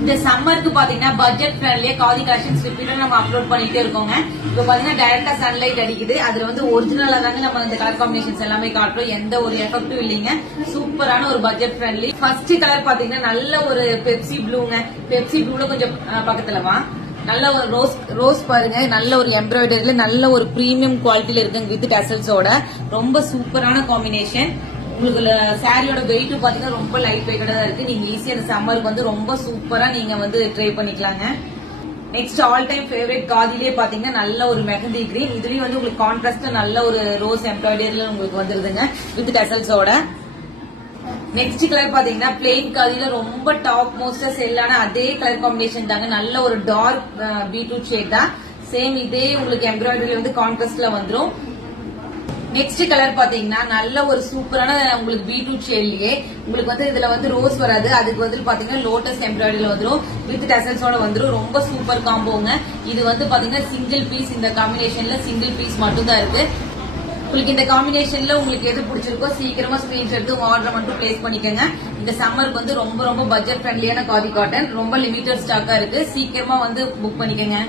இந்த சம்மருக்கு பாத்தீங்கன்னா பட்ஜெட் ஃப்ரெண்ட்லியே காதி கலெக்ஷன்ஸ் ரிப்பீட்டா நம்ம அப்லோட் பண்ணிட்டே இருக்கோங்க. இப்ப பாத்தீங்கன்னா டைரக்டா சன்லைட் அடிக்குது. அதுல வந்து ஒரிஜினலா தாங்க நம்ம இந்த கலர் காம்பினேஷன்ஸ் எல்லாமே காட்டுறோம். எந்த ஒரு எஃபெக்டும் இல்லைங்க. சூப்பரான ஒரு பட்ஜெட் ஃப்ரெண்ட்லி. ஃபர்ஸ்ட் கலர் பாத்தீங்கன்னா நல்ல ஒரு பெப்சி ப்ளூங்க. பெப்சி ப்ளூல கொஞ்சம் பக்கத்துல வா. நல்ல ஒரு ரோஸ் பாருங்க. நல்ல ஒரு எம்ப்ராய்டரியில நல்ல ஒரு பிரீமியம் குவாலிட்டியில இருக்குங்க வித் டசல்ஸோட. ரொம்ப சூப்பரான காம்பினேஷன். உங்களுக்கு சாரியோட வெயிட் பாத்தீங்கன்னா ரொம்ப லைட் வெயிட்டா தான் இருக்கு. நீங்க ஈஸியா இந்த சம்மருக்கு வந்து ரொம்ப சூப்பரா நீங்க வந்து ட்ரை பண்ணிக்கலாங்க. நெக்ஸ்ட் ஆல் டைம் ஃபேவரட் காதிலே பாத்தீங்கன்னா நல்ல ஒரு மெஹந்தி கிரீன். இதுலயும் வந்து உங்களுக்கு கான்ட்ராஸ்ட் நல்ல ஒரு ரோஸ் எம்ப்ராய்டரியில உங்களுக்கு வந்துருதுங்க வித் டசல்ஸோட. நெக்ஸ்ட் கலர் பாத்தீங்கன்னா பிளெயின் காதில ரொம்ப டாப் மோஸ்டா செல்லான அதே கலர் காம்பினேஷன் தாங்க. நல்ல ஒரு டார்க் பீட்ரூட் ஷேட் தான். சேம் இதே உங்களுக்கு எம்ப்ராய்டரி வந்து கான்ட்ராஸ்ட்ல வந்துரும். நெக்ஸ்ட் கலர் பாத்தீங்கன்னா நல்ல ஒரு சூப்பரான உங்களுக்கு பீட்ரூட் ஷேட்லயே உங்களுக்கு வந்து இதுல வந்து ரோஸ் வராது. அதுக்கு வந்து பாத்தீங்கன்னா லோட்டஸ் எம்ப்ராய்டரியில வந்துரும் வித் டசல்ஸோட வந்துரும். ரொம்ப சூப்பர் காம்போங்க. இது வந்து பாத்தீங்கன்னா சிங்கிள் பீஸ். இந்த காம்பினேஷன்ல சிங்கிள் பீஸ் மட்டும் தான் இருக்கு. உங்களுக்கு இந்த காம்பினேஷன்ல உங்களுக்கு எது பிடிச்சிருக்கோ சீக்கிரமா ஸ்கிரீன்ஷாட் எடுத்து உங்க ஆர்டர் மட்டும் பிளேஸ் பண்ணிக்கோங்க. இந்த சம்மருக்கு வந்து ரொம்ப ரொம்ப பட்ஜெட் ஃப்ரெண்ட்லியான காதி காட்டன் ரொம்ப லிமிடெட் ஸ்டாக்கா இருக்கு. சீக்கிரமா வந்து புக் பண்ணிக்கோங்க.